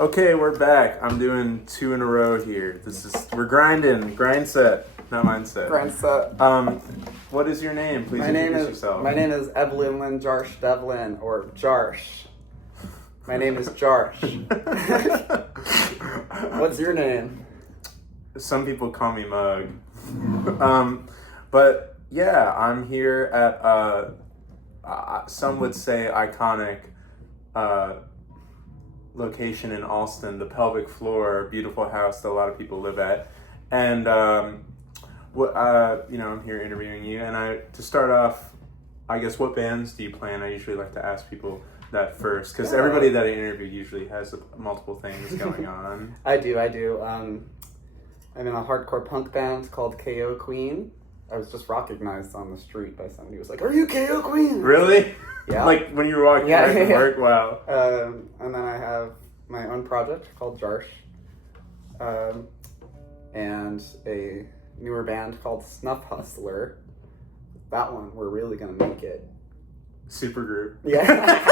Okay, we're back. I'm doing 2 in a row here. We're grinding. Grind set, not mindset. Grind set. What is your name? Please My introduce yourself. My name is EVELYN Jarsch Devlin, or Jarsch. My name is Jarsch. What's your name? Some people call me Mug. But yeah, I'm here at some would say iconic location in Alston, the Pelvic Floor, beautiful house that a lot of people live at. And I'm here interviewing you. And to start off, I guess, what bands do you play in? I usually like to ask people that first, because everybody that I interview usually has multiple things going on. I do. I'm in a hardcore punk band called KO Queen. I was just recognized on the street by somebody who was like, "Are you KO Queen?" Really? Yeah. Like when you were walking back to work? Wow. And then I have my own project called Jarsch. And a newer band called Snuffhustler. That one, we're really going to make it. Super group. Yeah.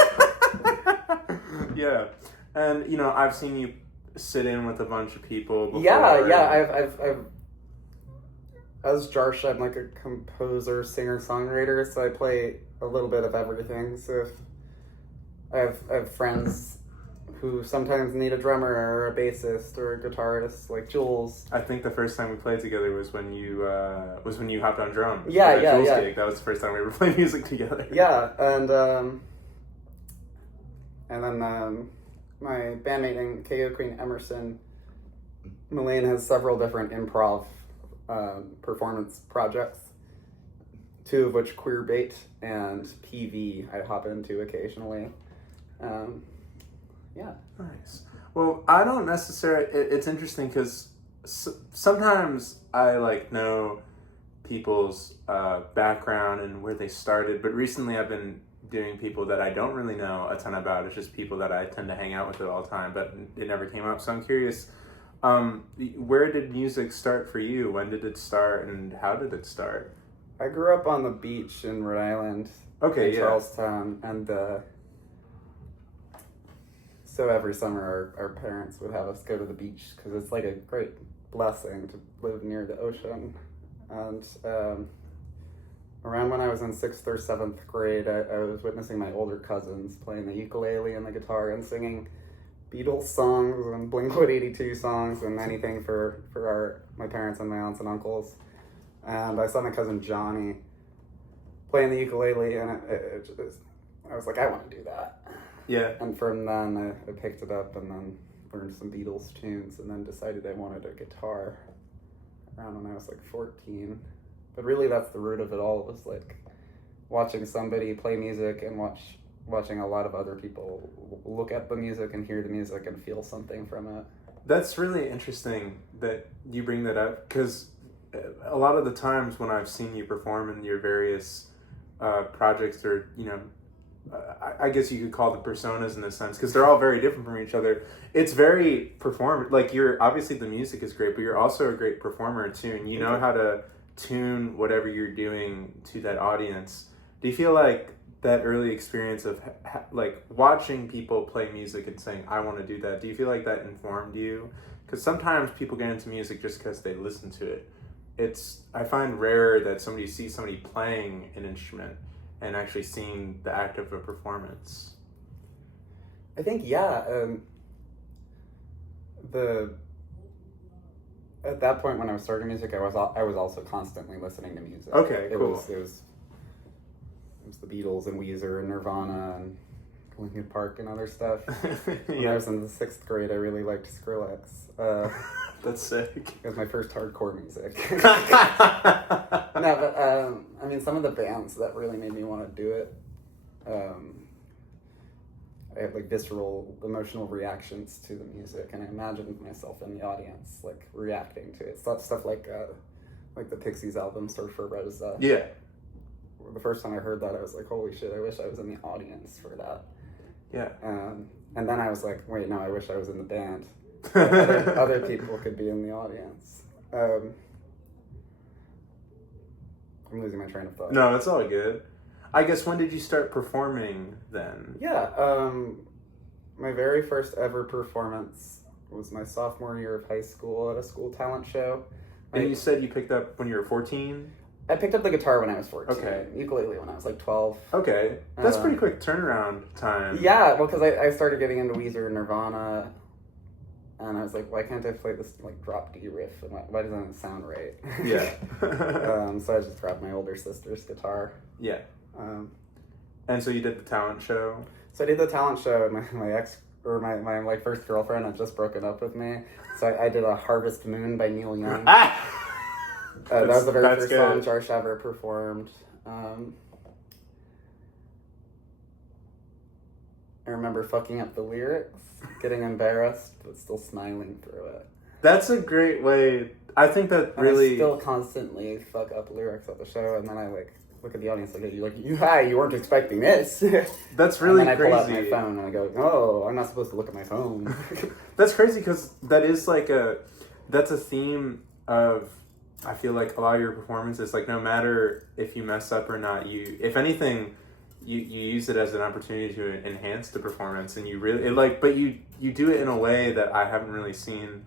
Yeah. And, I've seen you sit in with a bunch of people before. Yeah. I've as Jarsch, I'm like a composer, singer, songwriter, so I play a little bit of everything. So if I have friends who sometimes need a drummer or a bassist or a guitarist, like Jules. I think the first time we played together was when you hopped on drums. Yeah. Gig. That was the first time we ever played music together. Yeah, and then my bandmate in KO Queen, Emerson Mullane, has several different improv performance projects, 2 of which Queerbait and PV I hop into occasionally. Yeah. Nice. Well, I don't necessarily... It's interesting because sometimes I know people's background and where they started, but recently I've been doing people that I don't really know a ton about. It's just people that I tend to hang out with all the time, but it never came up. So I'm curious, where did music start for you? When did it start, and how did it start? I grew up on the beach in Rhode Island, in Charlestown, and so every summer our parents would have us go to the beach because it's like a great blessing to live near the ocean. And around when I was in 6th or 7th grade, I was witnessing my older cousins playing the ukulele and the guitar and singing Beatles songs and Blink-182 songs and anything for my parents and my aunts and uncles. And I saw my cousin Johnny playing the ukulele, and I was like, I want to do that. Yeah. And from then I picked it up and then learned some Beatles tunes and then decided I wanted a guitar around when I was 14. But really that's the root of it all, was watching somebody play music and watching a lot of other people look at the music and hear the music and feel something from it. That's really interesting that you bring that up, because a lot of the times when I've seen you perform in your various projects, or I guess you could call the personas in a sense, because they're all very different from each other. It's very you're obviously, the music is great, but you're also a great performer too, and you know how to tune whatever you're doing to that audience. Do you feel like that early experience of watching people play music and saying, I want to do that, do you feel like that informed you? Because sometimes people get into music just because they listen to it. I find rare that somebody sees somebody playing an instrument and actually seeing the act of a performance. I think, at that point when I was starting music, I was also constantly listening to music. Okay, cool. It was the Beatles and Weezer and Nirvana and Linkin Park and other stuff. When I was in the 6th grade, I really liked Skrillex. That's sick. It was my first hardcore music. Some of the bands that really made me want to do it, I had visceral emotional reactions to the music, and I imagined myself in the audience reacting to it. Stuff like the Pixies album Surfer Rosa. Yeah. The first time I heard that, I was like, holy shit, I wish I was in the audience for that. Yeah. And then I was like, wait, no, I wish I was in the band. Other people could be in the audience. I'm losing my train of thought. No, that's all good. I guess, when did you start performing then? Yeah, My very first ever performance was my sophomore year of high school at a school talent show. And you said you picked up when you were 14? I picked up the guitar when I was 14. Okay. Ukulele when I was like 12. Okay. That's pretty quick turnaround time. Yeah, well, because I started getting into Weezer and Nirvana, and I was like, why can't I play this like drop D riff? And why doesn't it sound right? Yeah. So I just grabbed my older sister's guitar. Yeah. And so you did the talent show? So I did the talent show, and my ex, or my like first girlfriend had just broken up with me. So I did a Harvest Moon by Neil Young. That was the very first song Jarsch ever performed. I remember fucking up the lyrics, getting embarrassed, but still smiling through it. That's a great way. I think that really... I still constantly fuck up lyrics at the show, and then I like look at the audience like, you weren't expecting this. That's really crazy. And then I pull out my crazy. phone and I go, oh, I'm not supposed to look at my phone. That's crazy because that is like that's a theme of, I feel like a lot of your performances, like no matter if you mess up or not, if anything, you use it as an opportunity to enhance the performance, and you really, but you do it in a way that I haven't really seen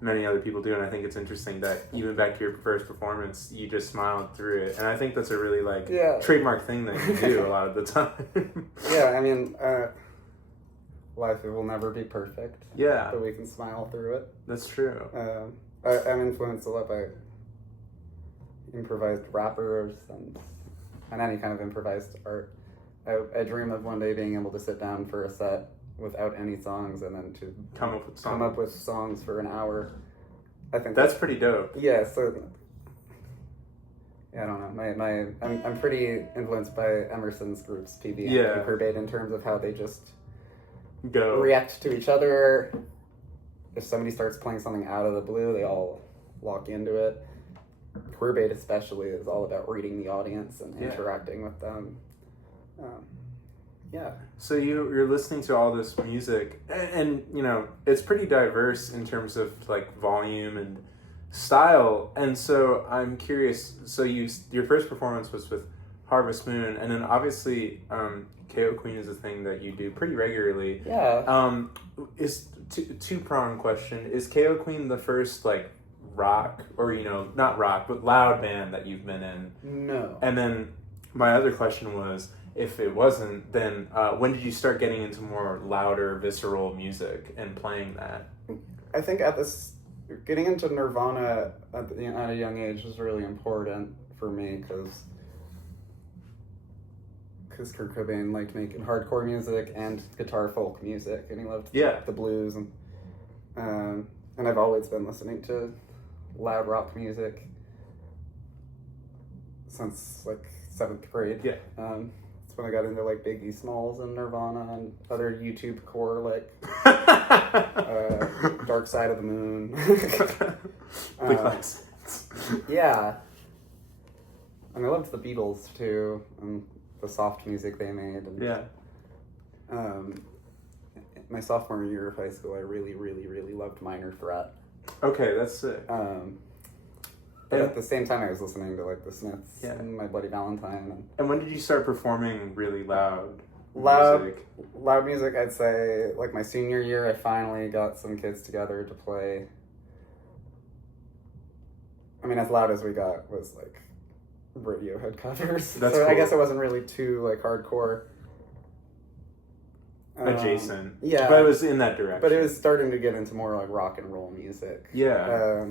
many other people do, and I think it's interesting that even back to your first performance, you just smiled through it, and I think that's a really trademark thing that you do a lot of the time. Yeah, I mean, life will never be perfect. Yeah, but we can smile through it. That's true. I'm influenced a lot by improvised rappers and any kind of improvised art. I dream of one day being able to sit down for a set without any songs and then to come up with songs for an hour. I think that's pretty dope. Yeah, so I don't know. I'm pretty influenced by Emerson's groups, PB and Perbade, in terms of how they just react to each other. If somebody starts playing something out of the blue, they all lock into it. Queerbait especially is all about reading the audience and interacting with them. So you're listening to all this music, and you know it's pretty diverse in terms of like volume and style. And so I'm curious. So your first performance was with Harvest Moon, and then obviously KO Queen is a thing that you do pretty regularly. Yeah. Is two-pronged question. Is KO Queen the first like rock, or not rock but loud band that you've been in? No. And then my other question was, if it wasn't, then when did you start getting into more louder, visceral music and playing that? I think getting into Nirvana at a young age was really important for me because Kurt Cobain liked making hardcore music and guitar folk music, and he loved the blues, and I've always been listening to loud rock music since like 7th grade. Yeah. That's when I got into like Biggie Smalls and Nirvana and other YouTube core like Dark Side of the Moon. The classics. Yeah. And I loved the Beatles too, and the soft music they made. And, my sophomore year of high school, I really, really, really loved Minor Threat. Okay, that's sick. But at the same time, I was listening to like the Smiths and My Bloody Valentine. And when did you start performing really loud music? Loud music, I'd say like my senior year, I finally got some kids together to play. I mean, as loud as we got was like Radiohead covers. That's so cool. I guess it wasn't really too like hardcore. Adjacent. Yeah. But it was in that direction. But it was starting to get into more like rock and roll music. Yeah.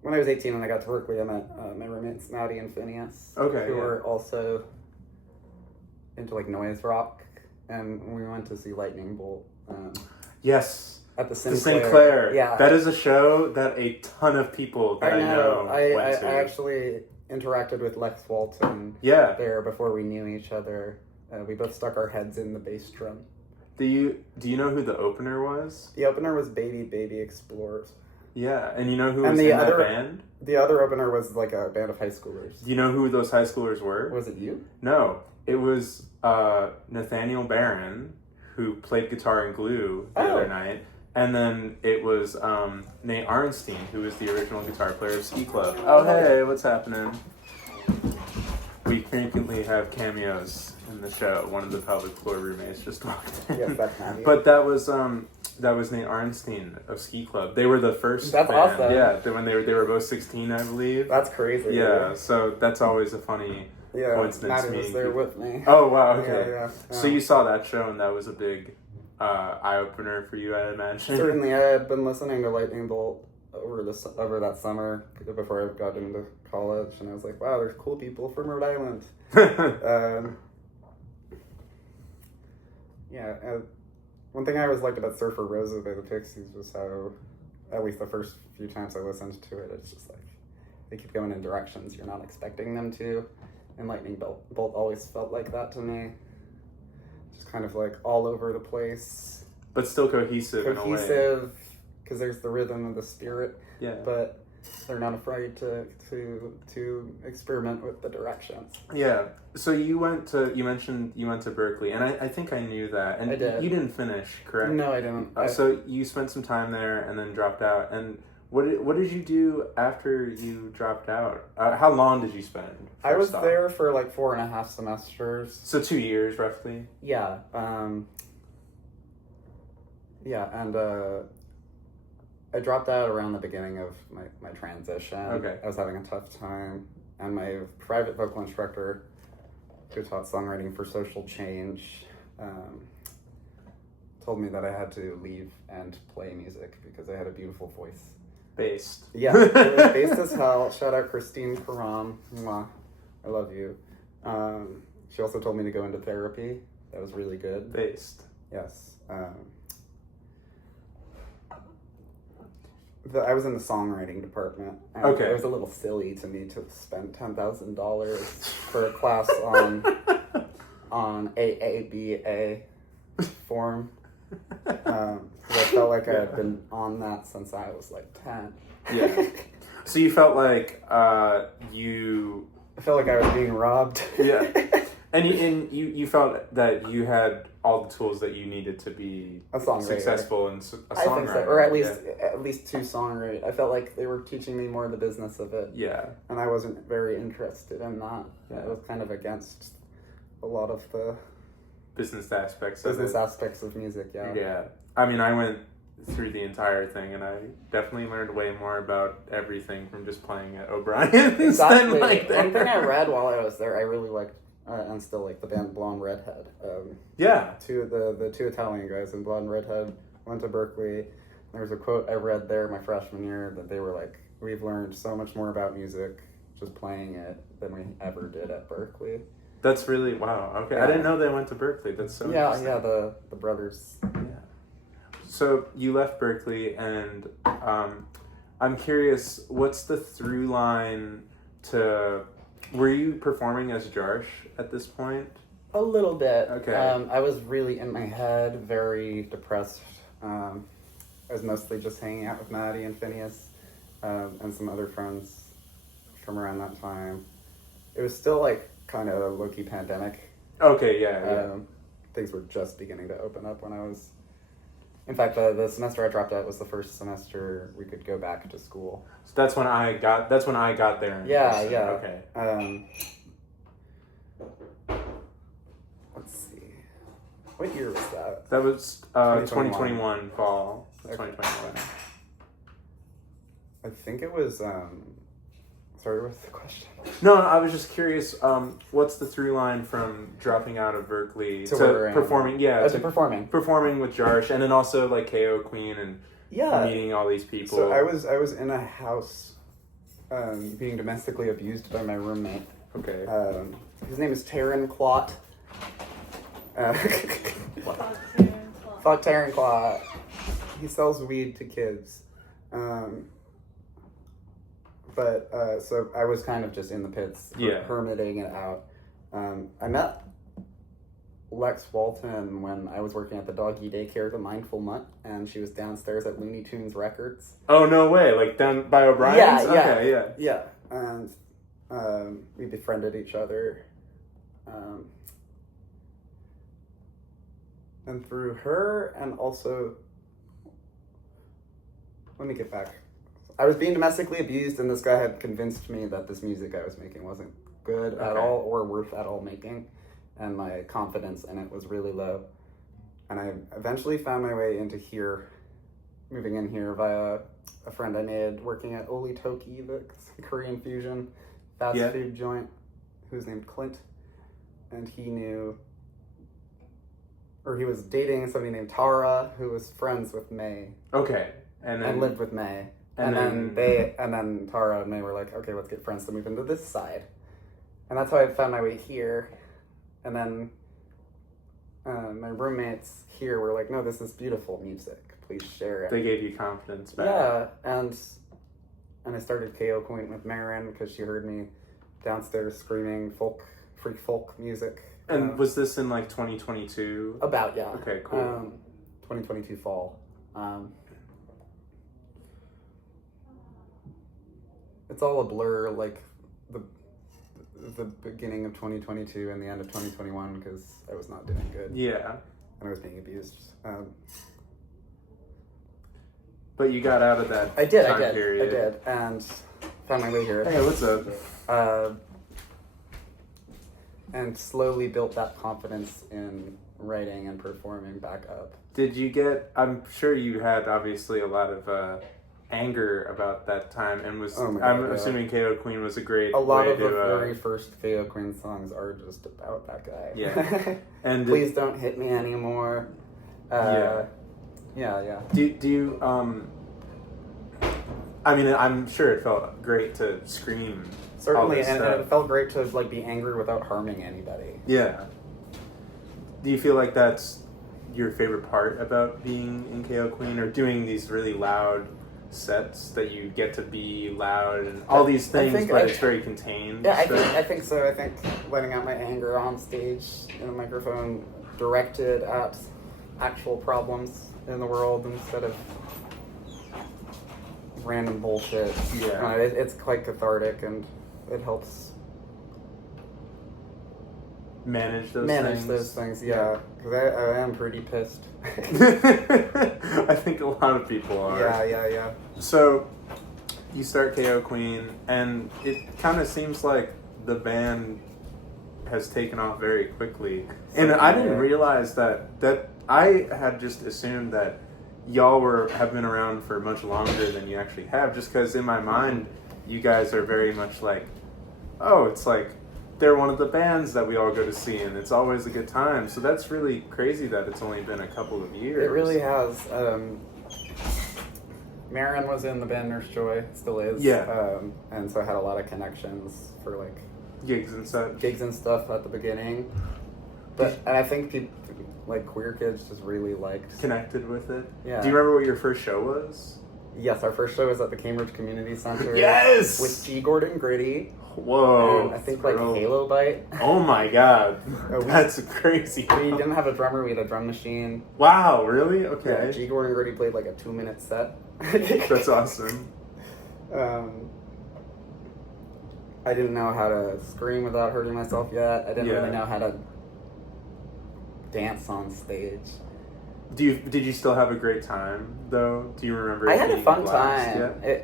When I was 18 and I got to Berkeley, I met my roommates, Maddie and Phineas, who were also into like noise rock, and we went to see Lightning Bolt. Yes. At the Sinclair. Yeah. That is a show that a ton of people that I know went to. I actually interacted with Lex Walton there before we knew each other. We both stuck our heads in the bass drum. Do you know who the opener was? The opener was Baby Baby Explorers. Yeah, and you know who was in that band? The other opener was like a band of high schoolers. Do you know who those high schoolers were? Was it you? No, it was Nathaniel Barron, who played guitar in Glue the other night, and then it was Nate Arnstein, who was the original guitar player of Ski Club. Oh, hey, what's happening? We frequently have cameos in the show. One of the pelvic floor roommates just walked in. Yes, that's Maddie. But that was Nate Arnstein of Ski Club. They were the first That's band. awesome. Yeah, when they were both 16, I believe. That's crazy. Yeah, so that's always a funny coincidence. Maddie was there with me. Oh, wow, okay. Yeah. So you saw that show, and that was a big eye-opener for you, I imagine. Certainly, I had been listening to Lightning Bolt over that summer before I got into college, and I was like, wow, there's cool people from Rhode Island. One thing I always liked about Surfer Rosa by the Pixies was how, at least the first few times I listened to it, it's just like they keep going in directions you're not expecting them to, and Lightning Bolt always felt like that to me. Just kind of like all over the place. But still cohesive in a way. Cohesive, because there's the rhythm and the spirit. Yeah. But they're not afraid to experiment with the directions. Yeah. So you mentioned you went to Berkeley, and I think I knew that. And I did. You didn't finish, correct? No, I didn't. So you spent some time there and then dropped out. And what did you do after you dropped out? How long did you spend? I was there for like 4.5 semesters. So 2 years, roughly? Yeah. And I dropped out around the beginning of my transition. Okay. I was having a tough time, and my private vocal instructor, who taught songwriting for social change, told me that I had to leave and play music because I had a beautiful voice. Based. Yeah, it was based as hell. Shout out Christine Karam. Mwah. I love you. She also told me to go into therapy. That was really good. Based. Yes. I was in the songwriting department. And Okay. It was a little silly to me to spend $10,000 for a class on AABA form. I felt like I had been on that since I was like 10. Yeah. So you felt like you... I felt like I was being robbed. Yeah. And you felt that you had all the tools that you needed to be a songwriter. Successful and a songwriter. I think so. Or at least to songwrite. I felt like they were teaching me more of the business of it. Yeah. And I wasn't very interested in that. Yeah. I was kind of against a lot of the business aspects of music, yeah. Yeah. I mean, I went through the entire thing, and I definitely learned way more about everything from just playing at O'Brien's Exactly. than like there. One thing I read while I was there, I really liked, and still like the band Blonde Redhead. Yeah. The two Italian guys in Blonde Redhead went to Berkeley. There was a quote I read there my freshman year that they were like, "We've learned so much more about music just playing it than we ever did at Berkeley." That's really, wow. Okay. Yeah. I didn't know they went to Berkeley. That's so interesting. Yeah, the brothers. Yeah. So you left Berkeley, and I'm curious, what's the through line to... Were you performing as Jarsch at this point? A little bit. Okay. I was really in my head, very depressed. I was mostly just hanging out with Maddie and Phineas and some other friends from around that time. It was still like kind of a low-key pandemic. Okay, yeah. Things were just beginning to open up when I was... In fact, the semester I dropped out was the first semester we could go back to school. So that's when I got there. Yeah. Okay. Let's see. What year was that? That was 2021 fall. Okay. 2021. I think it was... Sorry, what's the question? No, I was just curious. What's the through line from dropping out of Berkeley to performing? Yeah, to performing. Performing with Jarsch, and then also like KO Queen and meeting all these people. So I was in a house, being domestically abused by my roommate. Okay. His name is Taryn Clot. Fuck Taryn Clot. He sells weed to kids. So I was kind of just in the pits, hermiting it out. I met Lex Walton when I was working at the doggy daycare, the Mindful Mutt, and she was downstairs at Looney Tunes Records. Oh, no way. Like down by O'Brien's? Yeah. And we befriended each other. And through her, and also... Let me get back. I was being domestically abused, and this guy had convinced me that this music I was making wasn't good at all or worth at all making. and my confidence in it was really low. And I eventually found my way into here, moving in here via a friend I made working at Oli Toki, the Korean fusion fast food joint, who's named Clint. And he was dating somebody named Tara, who was friends with May. Okay. And lived with May. And then Tara and May were like, okay, let's get friends to move into this side. And that's how I found my way here. And then my roommates here were like, no, this is beautiful music. Please share it. They gave you confidence back. Yeah, and I started KO Queen with Marin because she heard me downstairs screaming free folk music. And was this in like 2022? About, yeah. Okay, cool. 2022 fall. It's all a blur, like the beginning of 2022 and the end of 2021, because I was not doing good. Yeah. And I was being abused. But you got out of that time period. I did, and found my way here. Hey, what's up? And slowly built that confidence in writing and performing back up. Did you get, I'm sure you had obviously a lot of anger about that time, and I'm assuming KO Queen was a great A lot way of the very first KO Queen songs are just about that guy. Yeah. And Please don't hit me anymore. Yeah. Do you, I mean, I'm sure it felt great to scream. Certainly, and it felt great to like be angry without harming anybody. Yeah. Do you feel like that's your favorite part about being in KO Queen, or doing these really loud sets that you get to be loud and all these things, but it's very contained? Yeah, I think so. I think letting out my anger on stage in a microphone directed at actual problems in the world instead of random bullshit. Yeah. It's quite cathartic, and it helps manage those things. Yeah, because I am pretty pissed. I think a lot of people are. Yeah. So you start KO Queen, and it kind of seems like the band has taken off very quickly. And I didn't realize that I had just assumed that y'all have been around for much longer than you actually have, just because in my mind you guys are very much like, oh, it's like they're one of the bands that we all go to see, and it's always a good time. So that's really crazy that it's only been a couple of years. It really has. Marin was in the band Nurse Joy, still is. Yeah. And so I had a lot of connections for like gigs and stuff at the beginning. And I think people, like queer kids, just really connected with it. Yeah. Do you remember what your first show was? Yes, our first show was at the Cambridge Community Center. Yes! With G. Gordon Gritty. Whoa. And I think like Halo Bite. Oh my god. That's crazy. We didn't have a drummer, we had a drum machine. Wow, really? Okay. Yeah, G. Gordon Gritty played like a 2-minute set. That's awesome. I didn't know how to scream without hurting myself yet. I didn't really know how to dance on stage. Did you still have a great time though? Do you remember? I had a fun time. Yeah.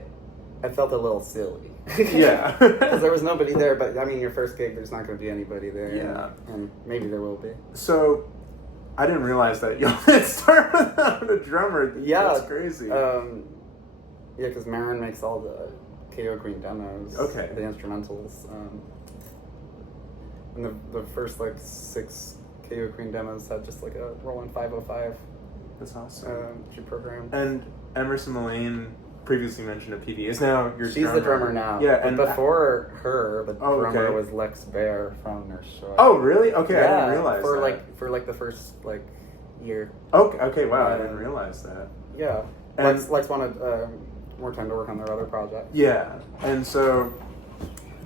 I felt a little silly. Yeah. Because there was nobody there, but I mean, your first gig, there's not going to be anybody there. Yeah. And maybe there will be. So, I didn't realize that y'all had started without a drummer. Yeah. That's crazy. Yeah, because Marin makes all the KO Queen demos. Okay. The instrumentals. And the first, 6 KO Queen demos had just, a Roland 505. That's awesome. She programmed. And Emerson Mullane, previously mentioned at PD, is now your drummer. She's the drummer now. Yeah, and before her, the drummer was Lex Baer from Nurse Joy. Oh, really? Okay, yeah, I didn't realize that. For the first year. Okay, wow, I didn't realize that. Yeah. And Lex wanted more time to work on their other project. Yeah, and so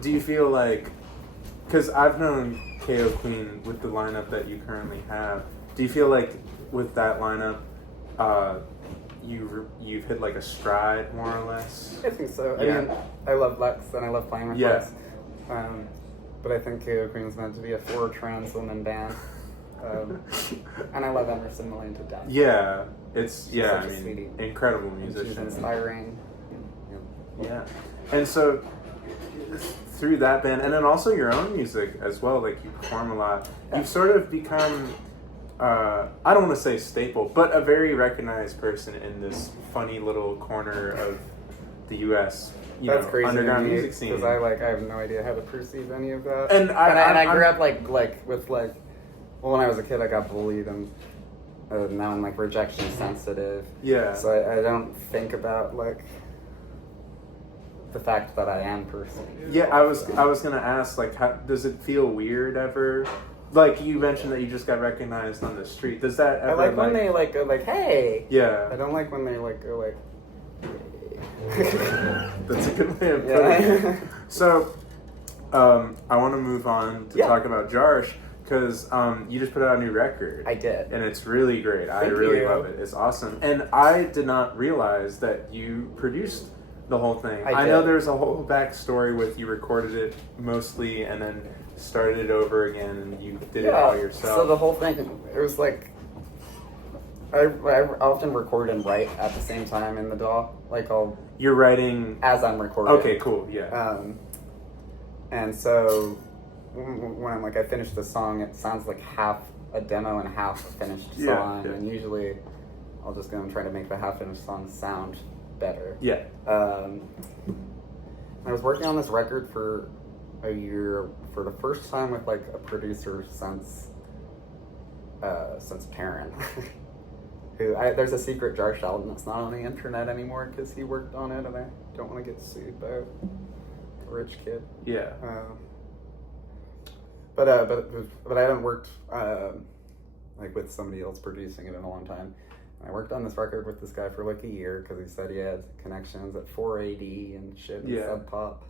do you feel like, because I've known KO Queen with the lineup that you currently have, do you feel like with that lineup, you've hit a stride more or less? I think so. Yeah. I mean, I love Lex and I love playing with Yeah. Lex. But I think KO Queen is meant to be a 4 trans woman band. And I love Emerson Mullane to death. Yeah, it's such a sweetie. Incredible And musician. she's inspiring. Yeah, and so through that band, and then also your own music as well, like you perform a lot, you've sort of become, I don't want to say staple, but a very recognized person in this funny little corner of the U.S. That's crazy underground music scene. Because I have no idea how to perceive any of that. And I grew up with when I was a kid I got bullied, and now I'm like rejection sensitive. Yeah. So I don't think about like the fact that I am personally. Yeah, I was gonna ask, like, how does it feel weird ever? Like you mentioned that you just got recognized on the street. Does that ever? I like when they like go like, hey. Yeah. I don't like when they like go like. That's a good way of putting it. So, I want to move on to talk about Jarsch, because you just put out a new record. I did. And it's really great. I Thank really you. love it. It's awesome. And I did not realize that you produced the whole thing. I did. know there's a whole backstory with you recorded it mostly and then started it over again and you did it all yourself. So the whole thing, it was like, I often record and write at the same time in the DAW. Like You're writing... as I'm recording. Okay, cool, yeah. And so when I'm like, I finish the song, it sounds like half a demo and half a finished song. And usually I'll just go and try to make the half finished song sound better. Yeah. I was working on this record for a year for the first time with like a producer since Perrin. There's a secret Jarsch album that's not on the internet anymore because he worked on it, and I don't want to get sued by a rich kid. Yeah. But I haven't worked like with somebody else producing it in a long time. I worked on this record with this guy for like a year because he said he had connections at 4AD and shit and Sub Pop.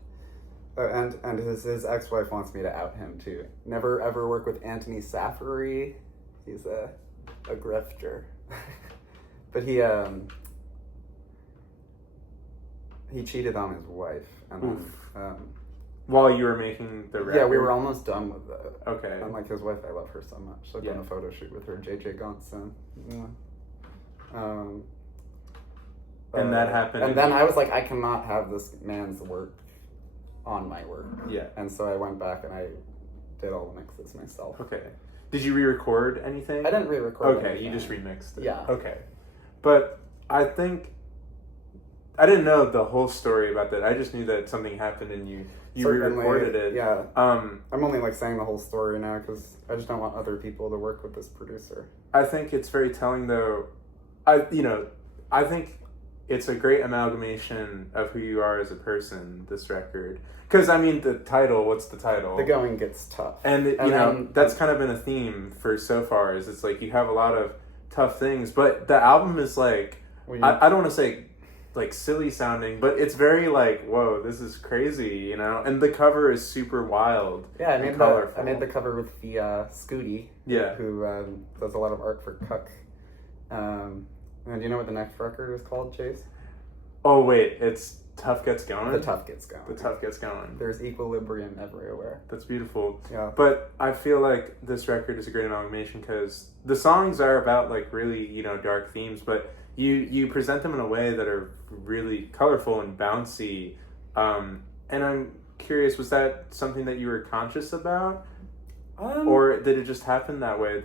And his ex-wife wants me to out him too. Never ever work with Anthony Safari. He's a grifter. But he cheated on his wife, and then, while you were making the record? Yeah, we were almost done with it. Okay. And like his wife, I love her so much. So I've done a photo shoot with her, JJ Gonson. Yeah. And that happened. And then I was like, I cannot have this man's work on my work. Yeah. And so I went back and I did all the mixes myself. Okay. Did you re-record anything? I didn't re-record Okay, anything. you just remixed it. Yeah. Okay. But I think... I didn't know the whole story about that. I just knew that something happened and you re-recorded it. Yeah. I'm only like saying the whole story now because I just don't want other people to work with this producer. I think it's very telling though. I think it's a great amalgamation of who you are as a person, this record. Because, I mean, the title, what's the title? The Going Gets Tough. And that's kind of been a theme for so far, is it's like you have a lot of tough things, but the album is like, I don't want to say like silly sounding, but it's very like, whoa, this is crazy, and the cover is super wild. Yeah, I made the cover with the Scooty, who does a lot of art for Cuck. And do you know what the next record is called, Chase? Oh wait, it's Tough Gets Going? The Tough Gets Going. The Tough Gets Going. There's equilibrium everywhere. That's beautiful. Yeah. But I feel like this record is a great amalgamation because the songs are about like really, dark themes, but you present them in a way that are really colorful and bouncy. And I'm curious, was that something that you were conscious about? Or did it just happen that way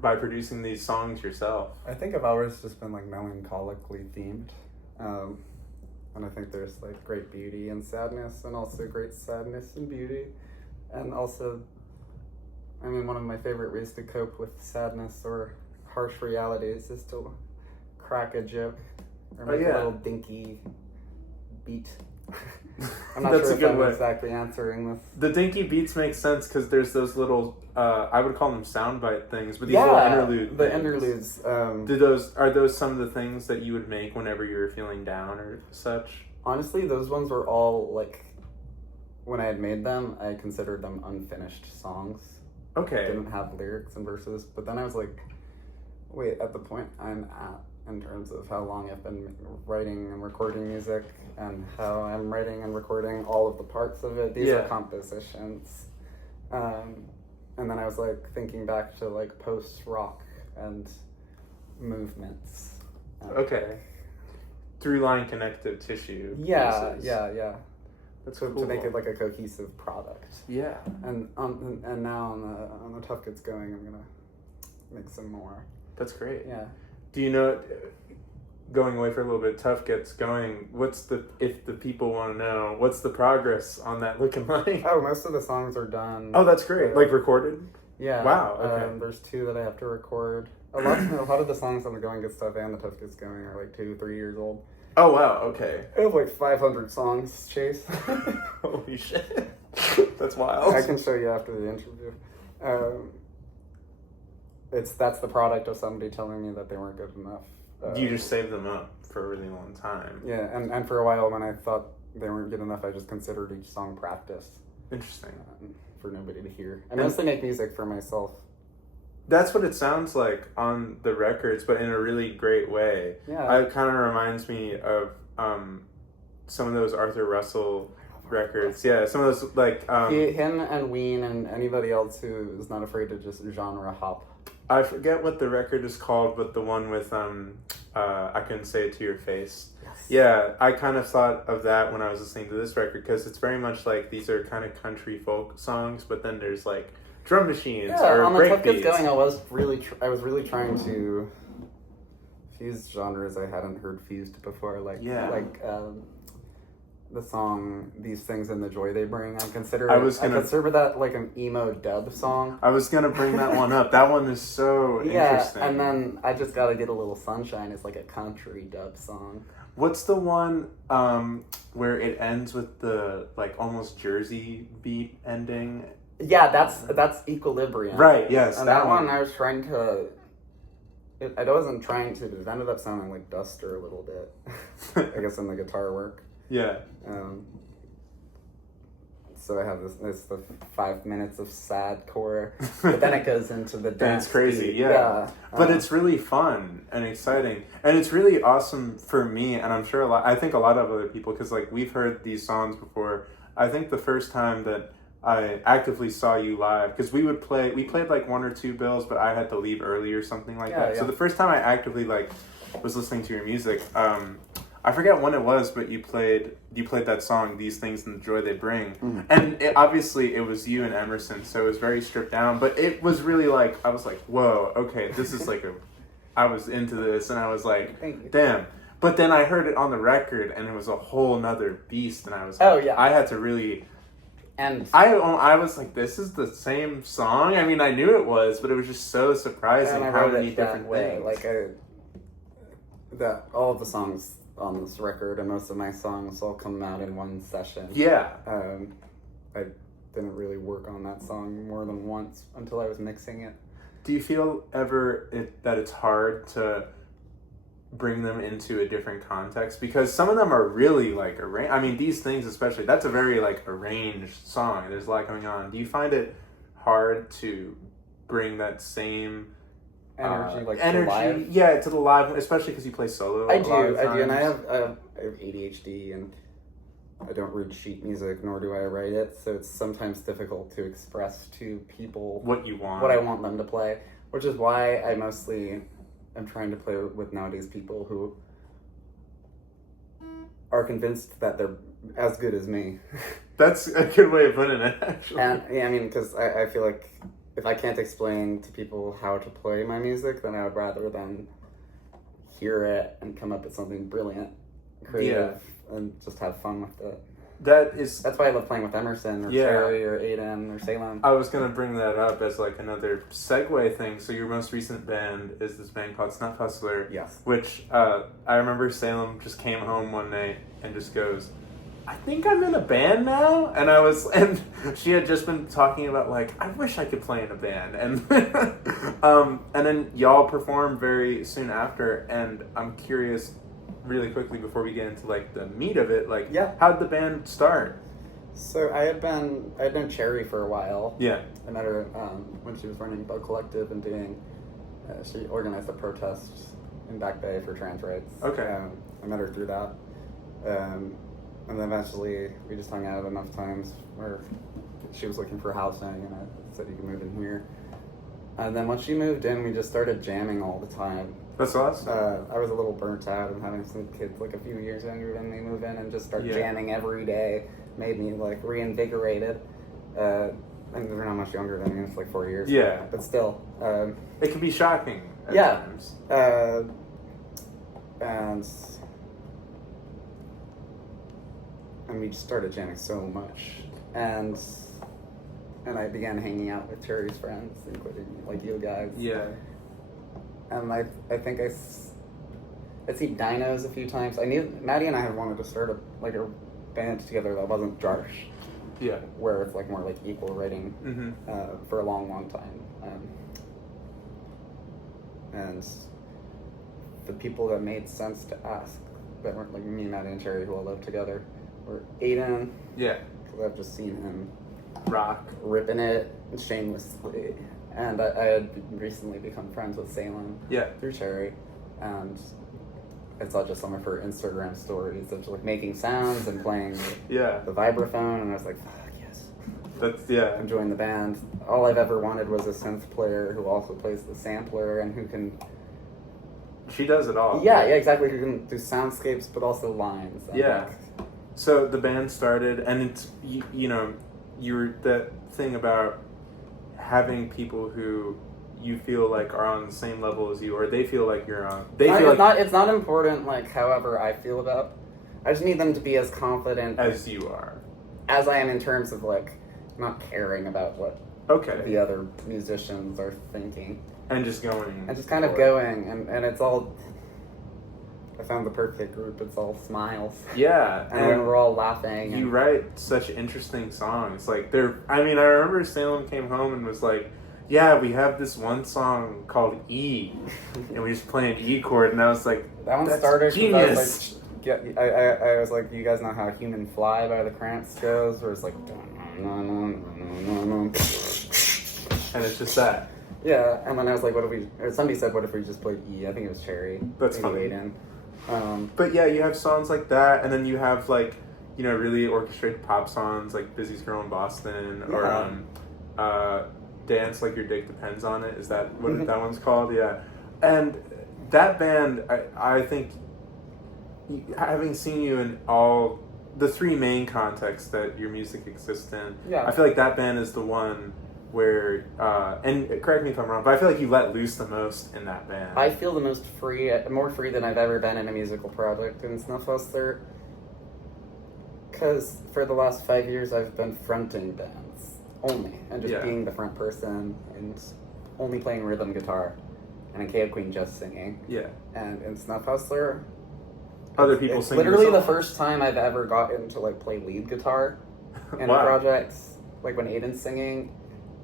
by producing these songs yourself? I think I've always just been like melancholically themed. And I think there's like great beauty and sadness, and also great sadness and beauty. And also, I mean, one of my favorite ways to cope with sadness or harsh realities is to crack a joke or make a little dinky beat. I'm not sure if I'm exactly answering this. The dinky beats make sense because there's those little, I would call them soundbite things, but these little interlude the things. Interludes. Are those some of the things that you would make whenever you were feeling down or such? Honestly, those ones were all like, when I had made them, I considered them unfinished songs. Okay. Didn't have lyrics and verses, but then I was like, wait, at the point I'm at in terms of how long I've been writing and recording music and how I'm writing and recording all of the parts of it. These are compositions. And then I was like thinking back to like post-rock and movements. Okay. Through line connective tissue. Yeah, pieces. yeah. That's to cool. make it like a cohesive product. Yeah. And now on the Tough Gets Going, I'm gonna make some more. That's great. Yeah. Do you know, going away for a little bit, Tough Gets Going, if the people want to know, what's the progress on that looking like? Oh, most of the songs are done. Oh, that's great. Like recorded? Yeah. Wow, okay. There's 2 that I have to record. A lot of the songs on the Going Good Stuff and the Tough Gets Going are like 2-3 years old. Oh, wow, okay. I have like 500 songs, Chase. Holy shit. That's wild. I can show you after the interview. That's the product of somebody telling me that they weren't good enough. You just saved them up for a really long time. Yeah, and for a while when I thought they weren't good enough, I just considered each song practice. Interesting. For nobody to hear. I mostly make music for myself. That's what it sounds like on the records, but in a really great way. Yeah. It kind of reminds me of some of those Arthur Russell records. Yeah, some of those, like... him and Ween and anybody else who is not afraid to just genre hop. I forget what the record is called, but the one with I Couldn't Say It to Your Face. Yes. Yeah, I kind of thought of that when I was listening to this record, because it's very much like these are kind of country folk songs, but then there's like drum machines or on the Tough Gets breakbeats. Going, I was really trying to fuse genres I hadn't heard fused before, like the song "These Things and the Joy They Bring." I consider that like an emo dub song. I was gonna bring that one up. That one is so interesting. And then I Just Gotta Get a Little Sunshine is like a country dub song. What's the one where it ends with the like almost Jersey beat ending? Yeah, that's Equilibrium. Right. Yes. And that one I was trying to. I wasn't trying to. It ended up sounding like Duster a little bit. I guess in the guitar work. Yeah. So I have this the 5 minutes of sad core, but then it goes into the dance. It's crazy, yeah. But it's really fun and exciting, and it's really awesome for me, and I'm sure I think a lot of other people, because like we've heard these songs before. I think the first time that I actively saw you live, because we played like 1 or 2 bills, but I had to leave early or something like that. Yeah. So the first time I actively like was listening to your music, I forget when it was, but you played that song, "These Things and the Joy They Bring." Mm-hmm. And obviously it was you and Emerson, so it was very stripped down, but it was really like, I was like, whoa, okay, this is like I was into this, and I was like, damn. But then I heard it on the record, and it was a whole nother beast, and I was like, I had to really... And I was like, this is the same song? I mean, I knew it was, but it was just so surprising how many different things. Like, all of the songs on this record and most of my songs all come out in one session. Yeah. I didn't really work on that song more than once until I was mixing it. Do you feel ever that it's hard to bring them into a different context? Because some of them are really like arranged. I mean, These Things especially, that's a very like arranged song. There's a lot going on. Do you find it hard to bring that same energy, to live? Yeah, to the live, especially because you play solo. I do, and I have ADHD, and I don't read sheet music, nor do I write it, so it's sometimes difficult to express to people what you want, what I want them to play, which is why I mostly am trying to play with nowadays people who are convinced that they're as good as me. That's a good way of putting it, actually. And yeah, I mean, because I feel like if I can't explain to people how to play my music, then I would rather them hear it and come up with something brilliant, creative, and just have fun with it. That's why I love playing with Emerson or Terry or Aiden or Salem. I was going to bring that up as like another segue thing. So your most recent band is this band called Snuffhustler. Yes. Which I remember Salem just came home one night and just goes, I think I'm in a band now. And she had just been talking about like, I wish I could play in a band. And then y'all performed very soon after. And I'm curious, really quickly before we get into like the meat of it, like how did the band start? So I had known Cherry for a while. Yeah. I met her when she was running Bug Collective and doing, she organized a protest in Back Bay for trans rights. Okay. I met her through that. And then eventually we just hung out enough times where she was looking for housing and I said, you can move in here. And then once she moved in, we just started jamming all the time. That's awesome. I was a little burnt out and having some kids like a few years younger than me move in and just start Yeah. jamming every day made me like reinvigorated. And they're not much younger than me, it's like 4 years. Yeah. But still. It can be shocking at Yeah. times. And we just started jamming so much. And I began hanging out with Cherry's friends, including like you guys. Yeah. And I think I'd seen Dinos a few times. I knew Maddie and I had wanted to start a band together that wasn't Jarsch, Yeah. where it's like more like equal writing Mm-hmm. for a long time. And the people that made sense to ask that weren't like me, Maddie, and Cherry, who all lived together, were Aiden, Yeah. because I've just seen him Rock. ripping it shamelessly. And I had recently become friends with Salem Yeah. through Cherry, and I saw just some of her Instagram stories of like making sounds and playing Yeah. the vibraphone, and I was like, fuck yes. That's I'm joining the band. All I've ever wanted was a synth player who also plays the sampler and who can... She does it all. Yeah, exactly. Who can do soundscapes but also lines. And Yeah. like, So the band started, and it's you know, you're that thing about having people who you feel like are on the same level as you, or they feel like you're on. They feel like it's not important like however I feel about. I just need them to be as confident as you are. as I am in terms of like not caring about what Okay. the other musicians are thinking. And just going. And just kind of for it. going, and it's all... I found the perfect group. It's all smiles. Yeah. And when we're all laughing. You And, write such interesting songs. Like I remember Salem came home and was like, yeah, we have this one song called E, and we just play an E chord, and I was like, that one that's started genius. I was like, you guys know how Human Fly by the Cramps goes, where it's like... And it's just that. Yeah, and then I was like, somebody said, what if we just played E? I think it was Cherry. That's maybe funny. Aiden. But yeah, you have songs like that, and then you have like, you know, really orchestrated pop songs like Busy's Girl in Boston, or Dance Like Your Dick Depends on It. Is that what that one's called? Yeah. And that band, I think, having seen you in all the three main contexts that your music exists in, Yeah. I feel like that band is the one where, and correct me if I'm wrong, but I feel like you let loose the most in that band. I feel the most free, more free than I've ever been in a musical project in Snuffhustler. Because for the last 5 years, I've been fronting bands only, and just being the front person, and only playing rhythm guitar, and in Chaos Queen just singing. Yeah. And in Snuffhustler, Other people it's sing literally your the songs. first time I've ever gotten to like play lead guitar in Wow. a project. Like when Aiden's singing,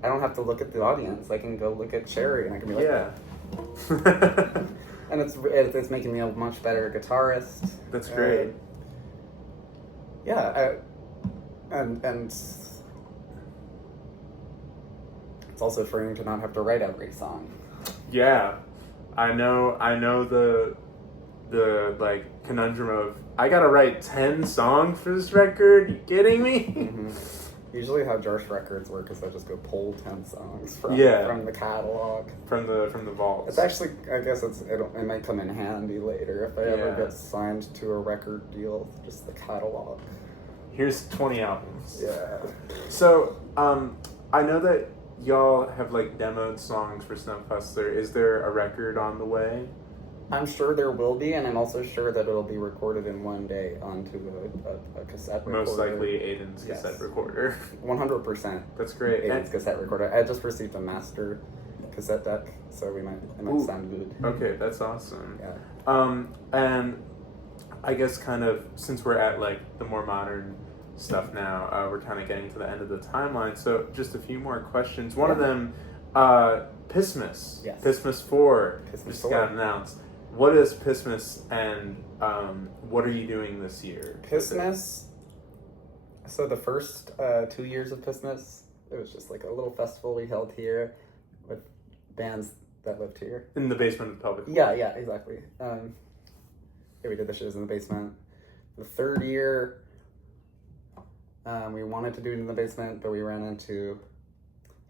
I don't have to look at the audience. I can go look at Cherry, and I can be like, Yeah. And it's making me a much better guitarist. That's great. And it's also freeing to not have to write every song. Yeah, I know the like conundrum of I gotta write 10 songs for this record. You kidding me? Mm-hmm. Usually how Jarsch records work is I just go pull 10 songs from the catalog. From the vaults. It's actually, I guess it might come in handy later if I ever get signed to a record deal, just the catalog. Here's 20 albums. Yeah. So, I know that y'all have like demoed songs for Snuffhustler. Is there a record on the way? I'm sure there will be, and I'm also sure that it'll be recorded in one day onto a cassette recorder. Most likely Aiden's cassette recorder. 100%. That's great. Aiden's cassette recorder. I just received a master cassette deck, so it might sound good. Okay, that's awesome. Yeah. And I guess kind of since we're at like the more modern stuff now, we're kind of getting to the end of the timeline. So just a few more questions. One of them, Pissmas. Yes. Pissmas 4 Pissmas just 4. got announced. What is Pissmas, and what are you doing this year? Pissmas. So the first 2 years of Pissmas, it was just like a little festival we held here with bands that lived here. In the basement of the public. Yeah, exactly. We did the shows in the basement. The third year, we wanted to do it in the basement, but we ran into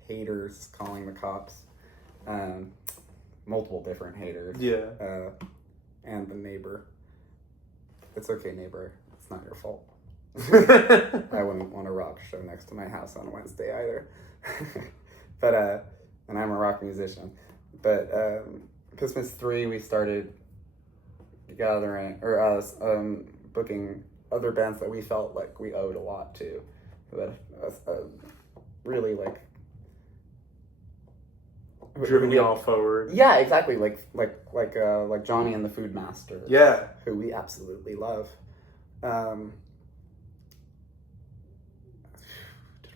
haters calling the cops. multiple different haters. Yeah. And the neighbor. It's okay, neighbor. It's not your fault. I wouldn't want a rock show next to my house on Wednesday either. But, and I'm a rock musician. But, Christmas 3, we started gathering, or booking other bands that we felt like we owed a lot to. Who had really, like... Driven y'all forward. Yeah, exactly. Like Johnny and the Food Masters. Yeah. Who we absolutely love. Did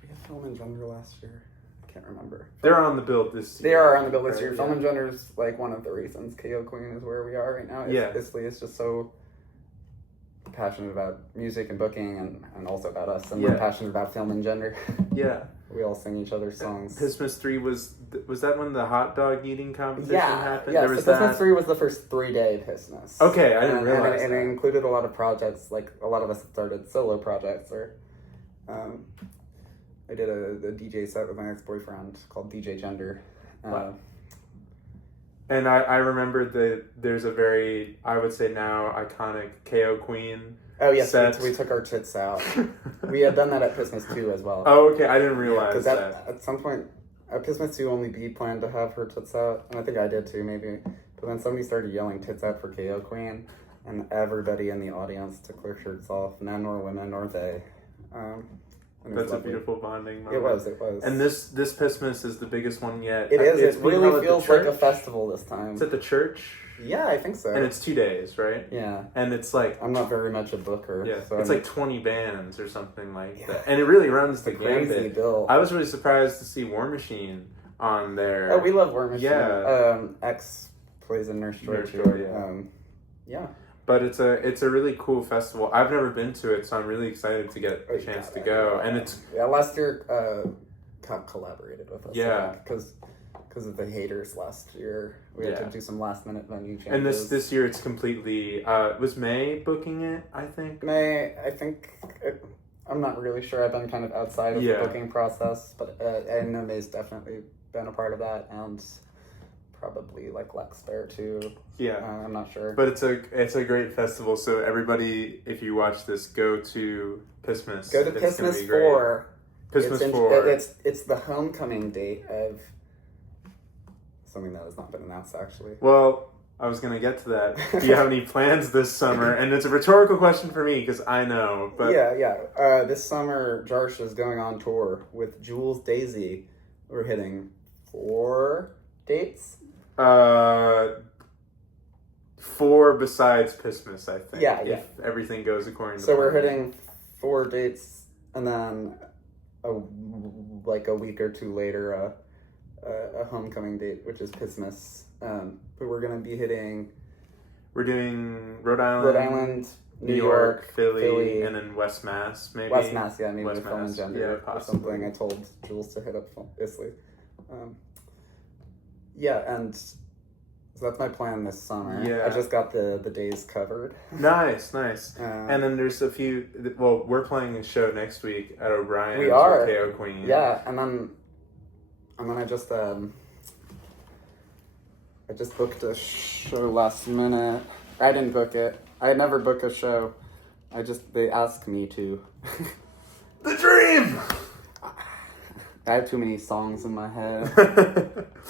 we have Film and Gender last year? I can't remember. They're on the bill this year. They are on the bill this year. Right, Film and Gender is like one of the reasons KO Queen is where we are right now. Italy is just so passionate about music and booking and also about us. And we're passionate about film and gender. Yeah. We all sing each other's songs. Christmas 3 was that when the hot dog eating competition happened? Yeah, there was so Christmas 3 was the first 3-day Christmas. Okay, I didn't realize and that. it included a lot of projects, like a lot of us started solo projects, or I did a DJ set with my ex-boyfriend called DJ Gender. Wow. And I remember that there's a very, I would say now, iconic KO Queen. Oh, yes, set. we took our tits out. We had done that at Christmas 2 as well. Oh, okay, I didn't realize that. At some point, at Christmas 2, only B planned to have her tits out, and I think I did too, maybe. But then somebody started yelling tits out for KO Queen, and everybody in the audience took their shirts off, men or women or they. That's a beautiful bonding moment. It was. And this Christmas is the biggest one yet. It is. It being really feels like a festival this time. It's at the church? Yeah, I think so. And it's 2 days, right? Yeah. And it's like... I'm not very much a booker. Yeah, so it's like 20 bands or something like that. And it really runs the crazy bill. I was really surprised to see War Machine on there. Oh, we love War Machine. Yeah. X plays in Nurse Joy. Yeah. But it's a really cool festival. I've never been to it, so I'm really excited to get a chance to go. And it's... Yeah, last year, Cup collaborated with us. Yeah. Because of the haters last year. We had to do some last minute venue changes. And this year it's completely... was May booking it, I think? May, I think... I'm not really sure. I've been kind of outside of the booking process. But I know May's definitely been a part of that. And probably like Lex Bear too. Yeah. I'm not sure. But it's a great festival. So everybody, if you watch this, go to Christmas. Go to Christmas 4. Christmas 4. It's the homecoming date of... something that has not been announced, actually. Well, I was going to get to that. Do you have any plans this summer? And it's a rhetorical question for me, because I know. But Yeah. This summer, Jarsch is going on tour with Jules Daisy. We're hitting 4 dates. 4 besides Christmas, I think. Yeah. If everything goes according to So plan. we're hitting 4 dates, and then a week or 2 later, a homecoming date, which is Christmas. But we're gonna be hitting. We're doing Rhode Island, New York, Philly, and then West Mass, maybe. West Mass, yeah, maybe West Film and Mass, Gender or something. I told Jules to hit up Italy. And so that's my plan this summer. Yeah. I just got the days covered. Nice. And then there's a few. Well, we're playing a show next week at O'Brien's. We are. With KO Queen. Yeah, and then I just booked a show last minute. I didn't book it. I never book a show. They asked me to. The dream. I have too many songs in my head.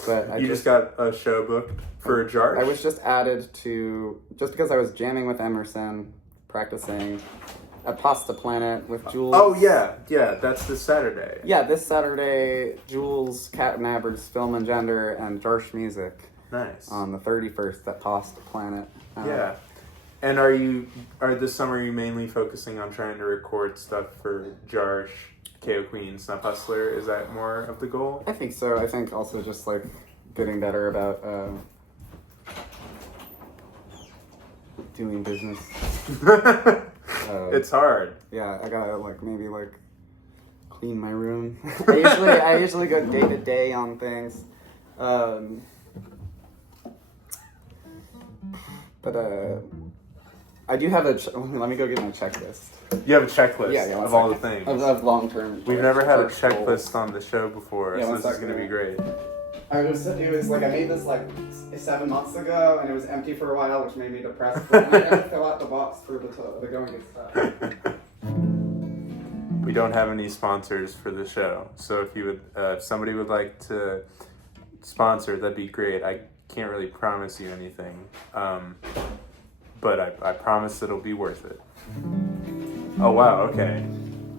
But you just got a show booked for Jarsch? I was just added to, just because I was jamming with Emerson, practicing at Pasta Planet with Jules. Oh, yeah, that's this Saturday. Yeah, this Saturday, Jules, Cat and Aberd's Film and Gender, and Jarsch Music. Nice. On the 31st at Pasta Planet. Yeah. And this summer, are you mainly focusing on trying to record stuff for Jarsch, KO Queen, Snuffhustler? Is that more of the goal? I think so. I think also just like getting better about doing business. It's hard. Yeah, I gotta maybe clean my room. I usually go day to day on things. But I do have let me go get my checklist. You have a checklist of all the things. Of long-term. We've never had a checklist on the show before, so this is going to be great. It was like I made this like 7 months ago, and it was empty for a while, which made me depressed. But I never fill out the box for the Going Gets Tough. We don't have any sponsors for the show, so if somebody would like to sponsor, that'd be great. I can't really promise you anything, but I promise it'll be worth it. Oh wow, okay.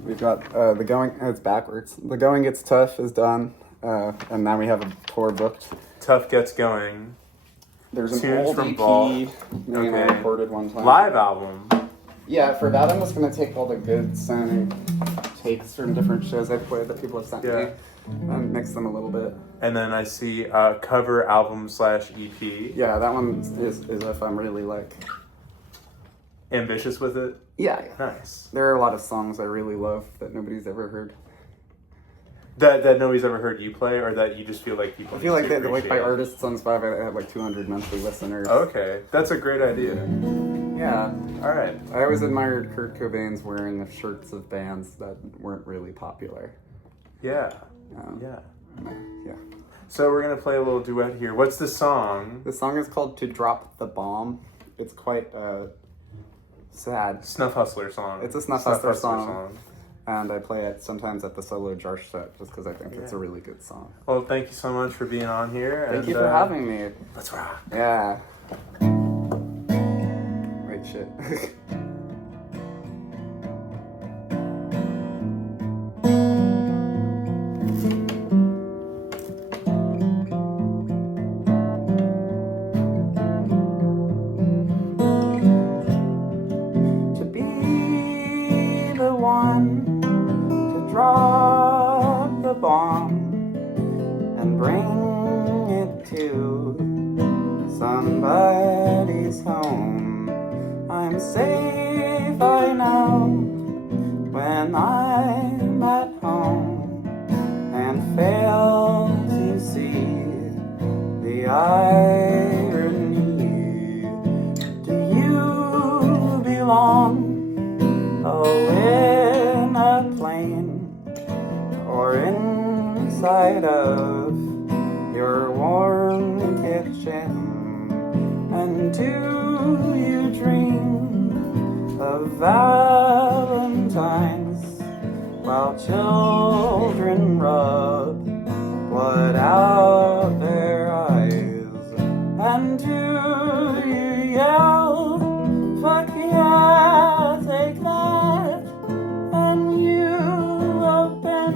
We've got it's backwards. The Going Gets Tough is done, and now we have a tour booked. Tough Gets Going. There's an Tunes old from EP Ball. I recorded one time. Live album. Yeah, for that I'm just going to take all the good sounding takes from different shows I've played that people have sent me and mix them a little bit. And then I see cover album /EP. Yeah, that one is if I'm really like... ambitious with it? Yeah. Nice. There are a lot of songs I really love that nobody's ever heard. That nobody's ever heard you play, or that you just feel like people I feel like need to like by appreciate? artists on Spotify, I have like 200 monthly listeners. Okay, that's a great idea. Yeah. All right. I always admired Kurt Cobain's wearing the shirts of bands that weren't really popular. Yeah. Yeah. So we're gonna play a little duet here. What's the song? The song is called "To Drop the Bomb." It's quite sad. Snuffhustler song. It's a Snuffhustler song. And I play it sometimes at the solo Jarsch set just because I think it's a really good song. Well, thank you so much for being on here. Thank you for having me. Let's rock. Yeah. Wait, shit. To be the one drop the bomb and bring it to somebody's home. I'm safe, I know, when I'm at home and fail to see the irony. Do you belong, oh, in a plane or inside of your warm kitchen? And do you dream of Valentine's while children rub blood out their eyes? And do you yell, fuck yeah, take that, and you open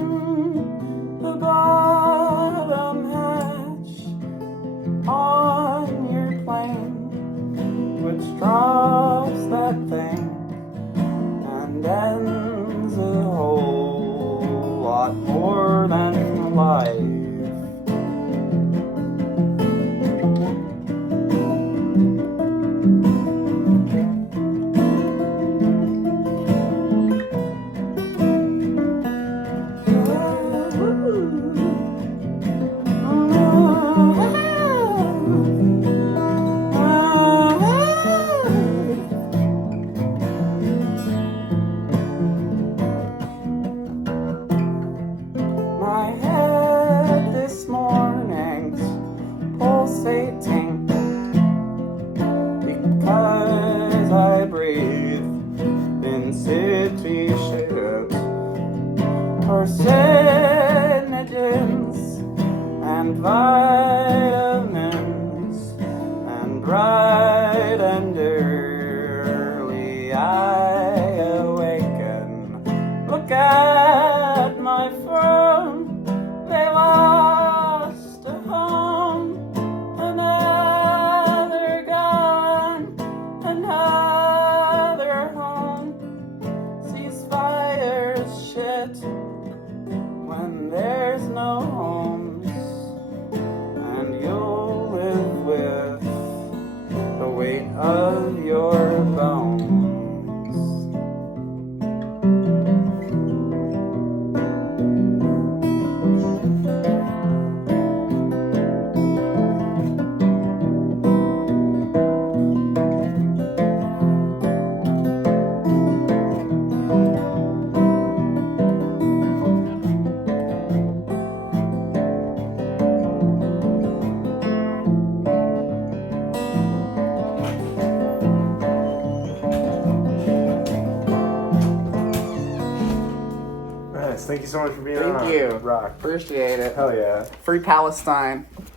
the bottom hatch on your plane, which drops that thing and ends a whole lot more than life. My head this morning's pulsating because I breathe in city shit, carcinogens and vitamins, and bright and early I awaken. Look at my firm, they lost a home, another gone, another home. Ceasefires shit when there's no homes, and you'll live with the weight of your bones. Thank you so much for being on. Thank you. Rock. Appreciate it. Hell yeah. Free Palestine.